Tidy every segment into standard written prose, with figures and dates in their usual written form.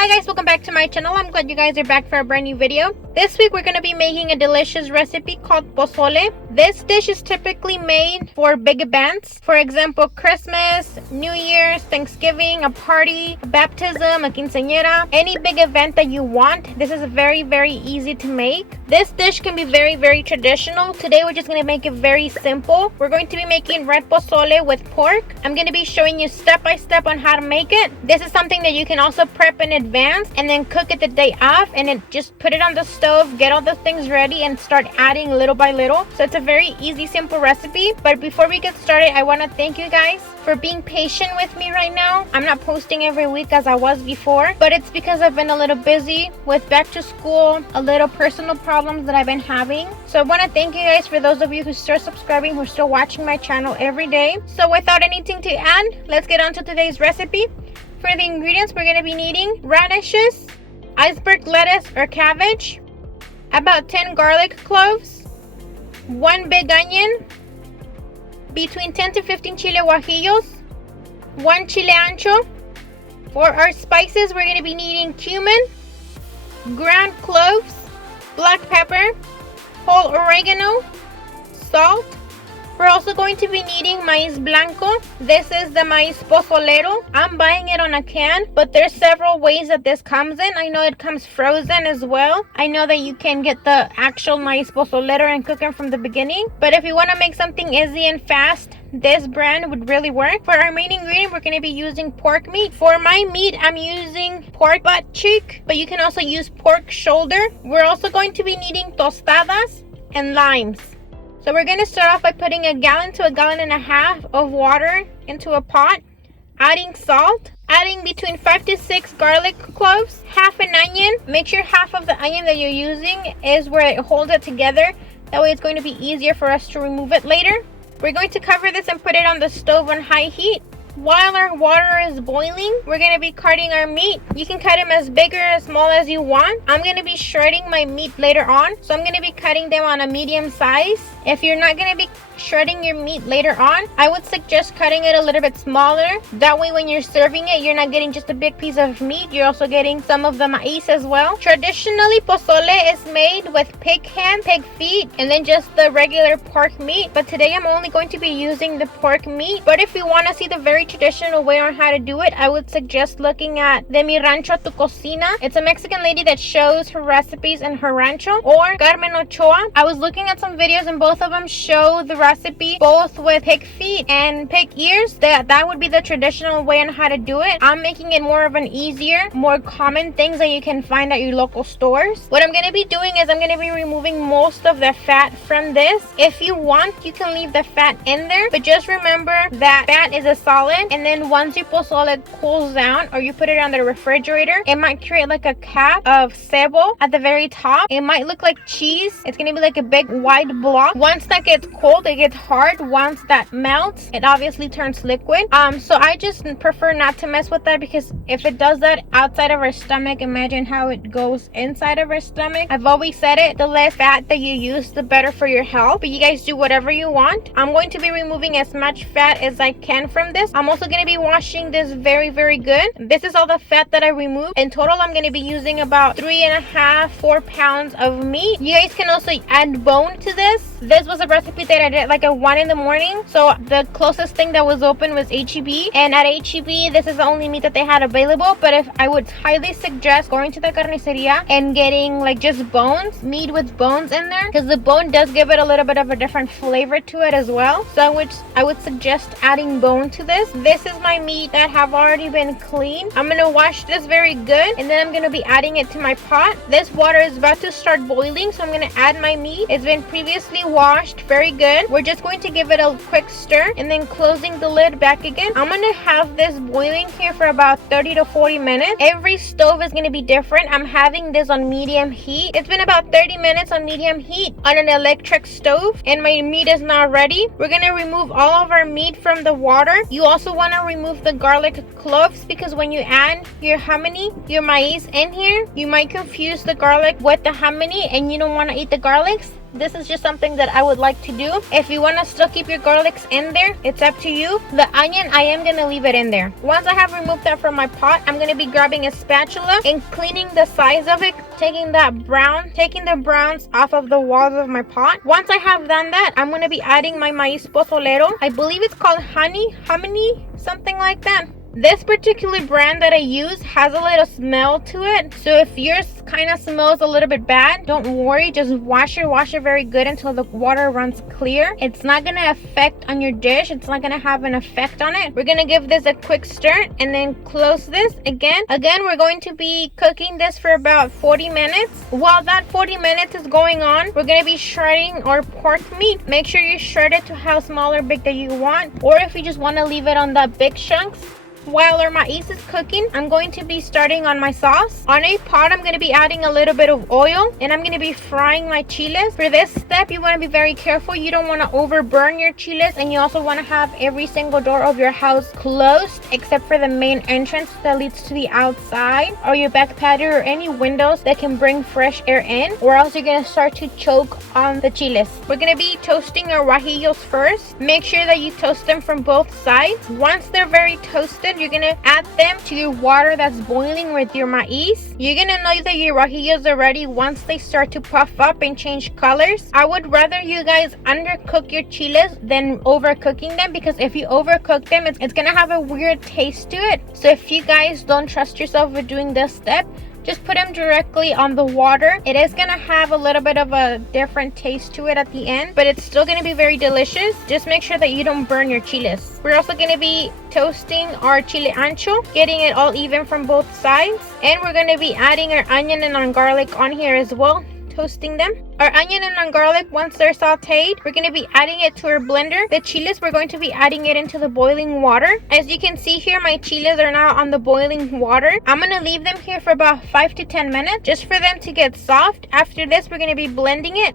Hi guys, welcome back to my channel. I'm glad you guys are back for a brand new video. This week we're going to be making a delicious recipe called pozole. This dish is typically made for big events. For example, Christmas, New Year's, Thanksgiving, a party, a baptism, a quinceañera, any big event that you want. This is very easy to make. This dish can be very traditional. Today we're just going to make it very simple. We're going to be making red pozole with pork. I'm going to be showing you step by step on how to make it. This is something that you can also prep in advance and then cook it the day off, and then just put it on the stove, get all the things ready, and start adding little by little. So it's a very easy, simple recipe. But before we get started, I want to thank you guys for being patient with me right now. I'm not posting every week as I was before, but it's because I've been a little busy with back to school, a little personal problems that I've been having. So I want to thank you guys for those of you who still subscribing, who are still watching my channel every day. So without anything to add, let's get on to today's recipe. For the ingredients, we're going to be needing radishes, iceberg lettuce or cabbage, about 10 garlic cloves, 1 big onion, between 10 to 15 Chile Guajillos, 1 Chile Ancho. For our spices, we're going to be needing cumin, ground cloves, black pepper, whole oregano, salt. We're also going to be needing maíz blanco. This is the maíz pozolero. I'm buying it on a can, but there's several ways that this comes in. I know it comes frozen as well. I know that you can get the actual maíz pozolero and cook them from the beginning. But if you want to make something easy and fast, this brand would really work. For our main ingredient, we're going to be using pork meat. For my meat, I'm using pork butt cheek, but you can also use pork shoulder. We're also going to be needing tostadas and limes. So we're going to start off by putting 1 gallon to 1.5 gallons of water into a pot, adding salt, adding between 5 to 6 garlic cloves, half an onion. Make sure half of the onion that you're using is where it holds it together. That way it's going to be easier for us to remove it later. We're going to cover this and put it on the stove on high heat. While our water is boiling, we're going to be cutting our meat. You can cut them as big or as small as you want. I'm going to be shredding my meat later on, so I'm going to be cutting them on a medium size. If you're not going to be shredding your meat later on, I would suggest cutting it a little bit smaller. That way when you're serving it, you're not getting just a big piece of meat. You're also getting some of the maíz as well. Traditionally, pozole is made with pig hand, pig feet, and then just the regular pork meat. But today I'm only going to be using the pork meat. But if you want to see the very traditional way on how to do it, I would suggest looking at De Mi Rancho a Tu Cocina. It's a Mexican lady that shows her recipes in her rancho, or Carmen Ochoa. I was looking at some videos and both of them show the recipe both with pig feet and pig ears. That would be the traditional way on how to do it. I'm making it more of an easier, more common things that you can find at your local stores. What I'm going to be doing is I'm going to be removing most of the fat from this. If you want, you can leave the fat in there, but just remember that fat is a solid, and then once your pozole cools down or you put it on the refrigerator, it might create like a cap of cebo at the very top. It might look like cheese. It's going to be like a big white block. Once that gets cold, it gets hard. Once that melts, it obviously turns liquid. So I just prefer not to mess with that, because if it does that outside of our stomach, imagine how it goes inside of our stomach. I've always said it, the less fat that you use, the better for your health, but you guys do whatever you want. I'm going to be removing as much fat as I can from this. I'm also going to be washing this very good. This is all the fat that I removed. In total, I'm going to be using about 3.5-4 pounds of meat. You guys can also add bone to this. This was a recipe that I did like at 1 in the morning, so the closest thing that was open was H-E-B, and at H-E-B this is the only meat that they had available. But if I would highly suggest going to the carniceria and getting like just bones, meat with bones in there, because the bone does give it a little bit of a different flavor to it as well. So I would suggest adding bone to this. This is my meat that have already been cleaned. I'm gonna wash this very good, and then I'm gonna be adding it to my pot. This water is about to start boiling, so I'm gonna add my meat. It's been previously washed very good. We're just going to give it a quick stir and then closing the lid back again. I'm gonna have this boiling here for about 30 to 40 minutes. Every stove is gonna be different. I'm having this on medium heat. It's been about 30 minutes on medium heat on an electric stove, and my meat is now ready. We're gonna remove all of our meat from the water. You also want to remove the garlic cloves, because when you add your hominy, your maíz in here, you might confuse the garlic with the hominy and you don't want to eat the garlics. This is just something that I would like to do. If you want to still keep your garlics in there, it's up to you. The onion, I am going to leave it in there. Once I have removed that from my pot, I'm going to be grabbing a spatula and cleaning the sides of it, taking the browns off of the walls of my pot. Once I have done that, I'm going to be adding my maíz pozolero. I believe it's called Hominy, something like that. This particular brand that I use has a little smell to it. So if yours kind of smells a little bit bad, don't worry. Just wash it very good until the water runs clear. It's not going to affect on your dish. It's not going to have an effect on it. We're going to give this a quick stir and then close this again. We're going to be cooking this for about 40 minutes. While that 40 minutes is going on, we're going to be shredding our pork meat. Make sure you shred it to how small or big that you want, or if you just want to leave it on the big chunks. While our maíz is cooking, I'm going to be starting on my sauce. On a pot, I'm going to be adding a little bit of oil, and I'm going to be frying my chiles. For this step, you want to be very careful. You don't want to overburn your chiles, and you also want to have every single door of your house closed, except for the main entrance that leads to the outside, or your back patio, or any windows that can bring fresh air in, or else you're going to start to choke on the chiles. We're going to be toasting our guajillos first. Make sure that you toast them from both sides. Once they're very toasted, you're gonna add them to your water that's boiling with your maíz. You're gonna know that your guajillos are ready once they start to puff up and change colors. I would rather you guys undercook your chiles than overcooking them, because if you overcook them, it's gonna have a weird taste to it. So if you guys don't trust yourself with doing this step, just put them directly on the water. It is gonna have a little bit of a different taste to it at the end, but it's still gonna be very delicious. Just make sure that you don't burn your chiles. We're also gonna be toasting our Chile Ancho, getting it all even from both sides. And we're gonna be adding our onion and our garlic on here as well, toasting them. Our onion and our garlic, once they're sauteed, we're going to be adding it to our blender. The chiles, we're going to be adding it into the boiling water. As you can see here, my chiles are now on the boiling water. I'm going to leave them here for about 5 to 10 minutes just for them to get soft. After this, we're going to be blending it.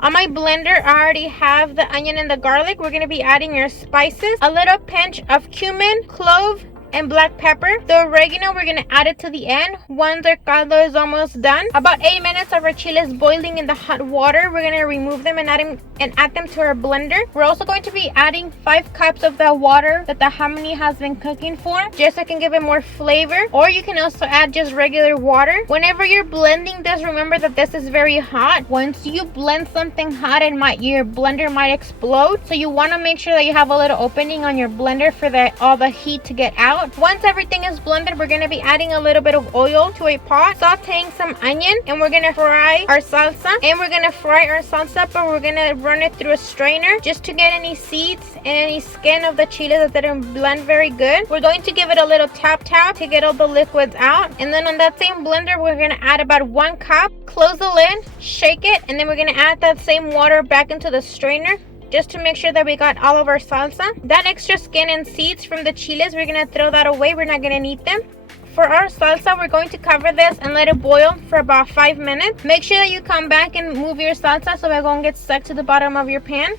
On my blender, I already have the onion and the garlic. We're going to be adding our spices, a little pinch of cumin, clove, and black pepper. The oregano, we're gonna add it to the end once our caldo is almost done. About 8 minutes of our chiles boiling in the hot water, we're gonna remove them and add them to our blender. We're also going to be adding 5 cups of the water that the hominy has been cooking for, just so it can give it more flavor. Or you can also add just regular water. Whenever you're blending this, remember that this is very hot. Once you blend something hot, your blender might explode. So you want to make sure that you have a little opening on your blender for all the heat to get out. Once everything is blended, we're going to be adding a little bit of oil to a pot, sauteing some onion, and we're going to fry our salsa. And we're going to fry our salsa, but we're going to run it through a strainer just to get any seeds and any skin of the chiles that didn't blend very good. We're going to give it a little tap to get all the liquids out. And then on that same blender, we're going to add about 1 cup, close the lid, shake it, and then we're going to add that same water back into the strainer, just to make sure that we got all of our salsa. That extra skin and seeds from the chiles, we're gonna throw that away. We're not gonna need them. For our salsa, we're going to cover this and let it boil for about 5 minutes. Make sure that you come back and move your salsa so it won't get stuck to the bottom of your pan.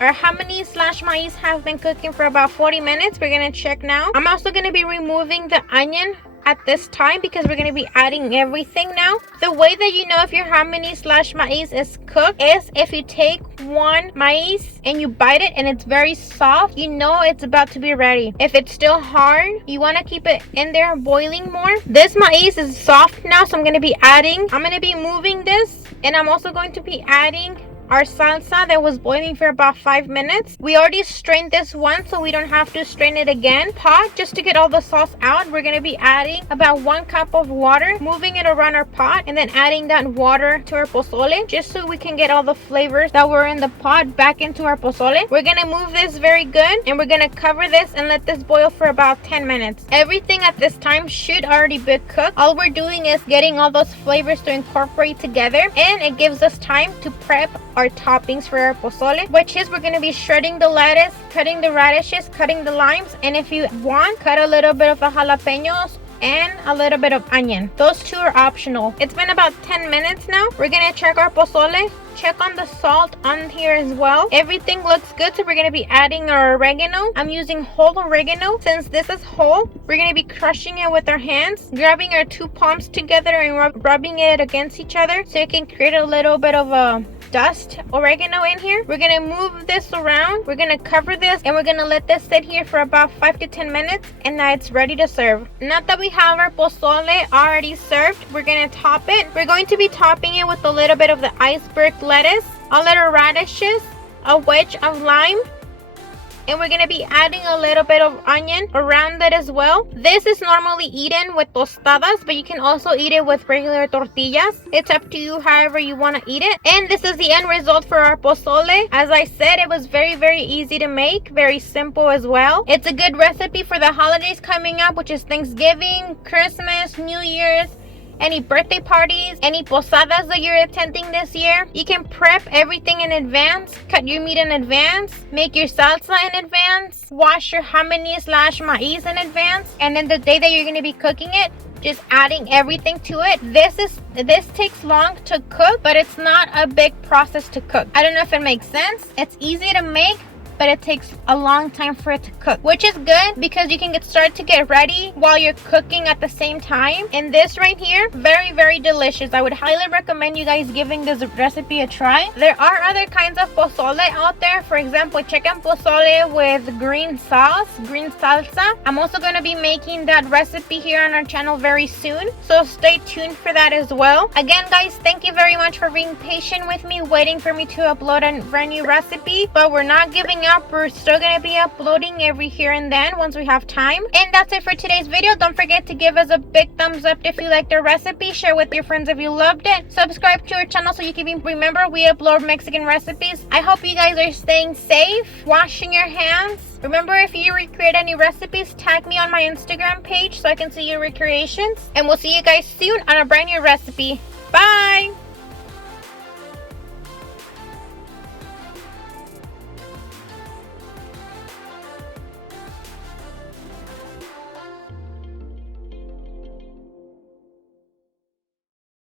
Our hominy / maíz have been cooking for about 40 minutes. We're gonna check now. I'm also gonna be removing the onion at this time because we're going to be adding everything now. The way that you know if your hominy / maíz is cooked is if you take one maíz and you bite it and it's very soft, you know it's about to be ready. If it's still hard, you want to keep it in there boiling more. This maíz is soft now, so I'm going to be moving this, and I'm also going to be adding our salsa that was boiling for about 5 minutes. We already strained this once, so we don't have to strain it again. Pot, just to get all the sauce out, we're going to be adding about 1 cup of water, moving it around our pot, and then adding that water to our pozole, just so we can get all the flavors that were in the pot back into our pozole. We're going to move this very good, and we're going to cover this and let this boil for about 10 minutes. Everything at this time should already be cooked. All we're doing is getting all those flavors to incorporate together, and it gives us time to prep our toppings for our pozole, which is we're going to be shredding the lettuce, cutting the radishes, cutting the limes, and if you want, cut a little bit of the jalapenos and a little bit of onion. Those two are optional. It's been about 10 minutes now. We're gonna check our pozole. Check on the salt on here as well. Everything looks good, so we're gonna be adding our oregano. I'm using whole oregano. Since this is whole, we're gonna be crushing it with our hands, grabbing our two palms together and rubbing it against each other so it can create a little bit of a dust oregano in here. We're gonna move this around. We're gonna cover this and we're gonna let this sit here for about 5 to 10 minutes, and now it's ready to serve. Now that we have our pozole already served, we're gonna top it. We're going to be topping it with a little bit of the iceberg lettuce, a little radishes, a wedge of lime, and we're gonna be adding a little bit of onion around it as well. This is normally eaten with tostadas, but you can also eat it with regular tortillas. It's up to you however you want to eat it. And this is the end result for our pozole. As I said, it was very easy to make, very simple as well. It's a good recipe for the holidays coming up, which is Thanksgiving, Christmas, New Year's, any birthday parties, any posadas that you're attending this year. You can prep everything in advance, cut your meat in advance, make your salsa in advance, wash your hominy / maíz in advance, and then the day that you're going to be cooking it, just adding everything to it. This takes long to cook, but it's not a big process to cook. I don't know if it makes sense. It's easy to make, but it takes a long time for it to cook, which is good because you can start to get ready while you're cooking at the same time. And this right here, very delicious. I would highly recommend you guys giving this recipe a try. There are other kinds of pozole out there. For example, chicken pozole with green sauce, green salsa. I'm also going to be making that recipe here on our channel very soon, so stay tuned for that as well. Again, guys, thank you very much for being patient with me, waiting for me to upload a brand new recipe. But we're not giving up. We're still gonna be uploading every here and then once we have time. And that's it for today's video. Don't forget to give us a big thumbs up if you liked the recipe. Share with your friends if you loved it. Subscribe to our channel so you can remember we upload Mexican recipes. I hope you guys are staying safe, washing your hands. Remember, if you recreate any recipes, tag me on my Instagram page so I can see your recreations. And we'll see you guys soon on a brand new recipe. Bye!